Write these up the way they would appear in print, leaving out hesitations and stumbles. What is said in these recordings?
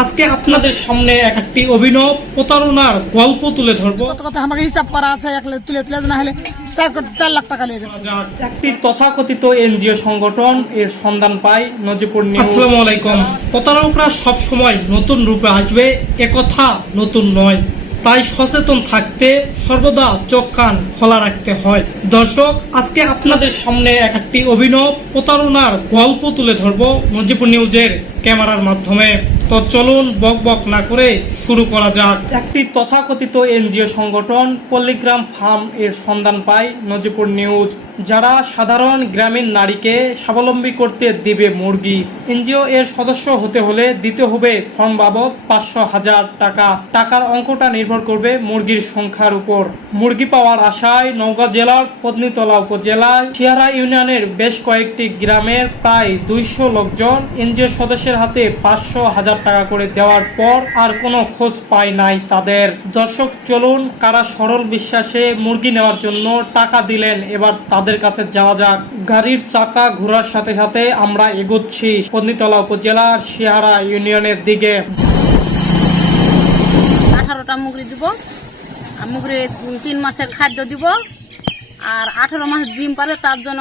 আজকে আপনাদের সামনে একটি অভিনব প্রতারণার গল্প তুলে ধরবো। কত কথা আমাকে হিসাব করা আছে, তুলে না হলে 4 লাখ টাকা লেগে গেছে। একটি তথাকথিত এনজিও সংগঠন এর সন্ধান পায় নজিপুর নিউজ। আসসালামু আলাইকুম। প্রতারকরা সব সময় নতুন রূপে আসবে একথা নতুন নয়, তাই সচেতন থাকতে সর্বদা চোখ কান খোলা রাখতে হয়। দর্শক, আজকে আপনাদের সামনে একটি অভিনব প্রতারণার গল্প তুলে ধরবো নজিপুর নিউজের ক্যামেরার মাধ্যমে। তো চলুন বক বক না করে শুরু করা যাক। একটি তথাকথিত এনজিও সংগঠন পল্লীগ্রাম ফার্ম এর সন্ধান পায় নজিপুর নিউজ, যারা সাধারণ গ্রামীণ নারীকে স্বাবলম্বী করতে দিবে মুরগি। এনজিও এর সদস্য হতে হলে দিতে হবে ফর্ম বাবদ 500,000 টাকা। টাকার অঙ্কটা নির্ভর করবে মুরগির সংখ্যার উপর। মুরগি পাওয়ার আশায় নওগাঁ জেলার পত্নীতলা উপজেলায় শিয়ারা ইউনিয়নের বেশ কয়েকটি গ্রামের প্রায় 200 লোকজন এনজিও সদস্যের হাতে 500,000 টাকা করে দেওয়ার পর আর কোনো খোঁজ পায় নাই তাদের। দর্শক, চলুন কারা সরল বিশ্বাসে মুরগি নেওয়ার জন্য টাকা দিলেন এবার তাদের কাছে যাওয়া যাক। গাড়ির চাকা ঘোরার সাথে সাথে আমরা এগোচ্ছি পত্নীতলা উপজেলার শিয়ারা ইউনিয়নের দিকে। 18টা মুগরি দিব, আর মুগরি 3 মাসের খাদ্য দিব, আর 18 মাস ডিম পারে তার জন্য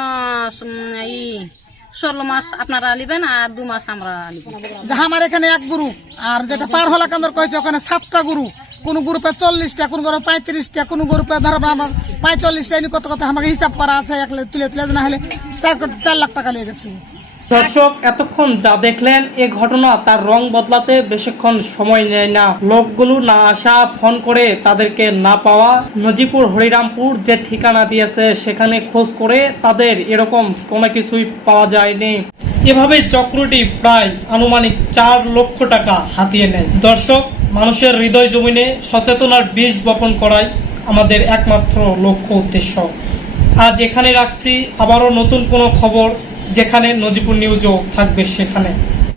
16 মাস আপনারা নিবেন আর 2 মাস আমরা নিব। যাহা আমার এখানে এক গ্রুপ, আর যেটা পার হলা কান্দর কয়েছে ওখানে 7টা গ্রুপ, কোন গ্রুপে 40টা, কোন গ্রুপে 35টা, কোন গ্রুপে ধরো আমার 45টা। কত কথা আমাকে হিসাব করা আছে, তুলে না হলে 4 লাখ টাকা লেগে গেছে। দর্শক, এতক্ষণ যা দেখলেন এ ঘটনা তার রং বদলাতে বেশিক্ষণ সময় নেয় না। লোকগুলো না আসা, ফোন করে তাদেরকে না পাওয়া, নজিপুর হরিরামপুর যে ঠিকানা দিয়েছে সেখানে খোঁজ করে তাদের এরকম কোনো কিছুই পাওয়া যায়নি। এভাবে চক্রটি প্রায় আনুমানিক 4 লক্ষ টাকা হাতিয়ে নেয়। দর্শক, মানুষের হৃদয় জমিনে সচেতনার বীজ বপন করাই আমাদের একমাত্র লক্ষ্য উদ্দেশ্য। আজ এখানে রাখছি, আবারও নতুন কোনো খবর যেখানে নজিপুর নিউজও থাকবে সেখানে।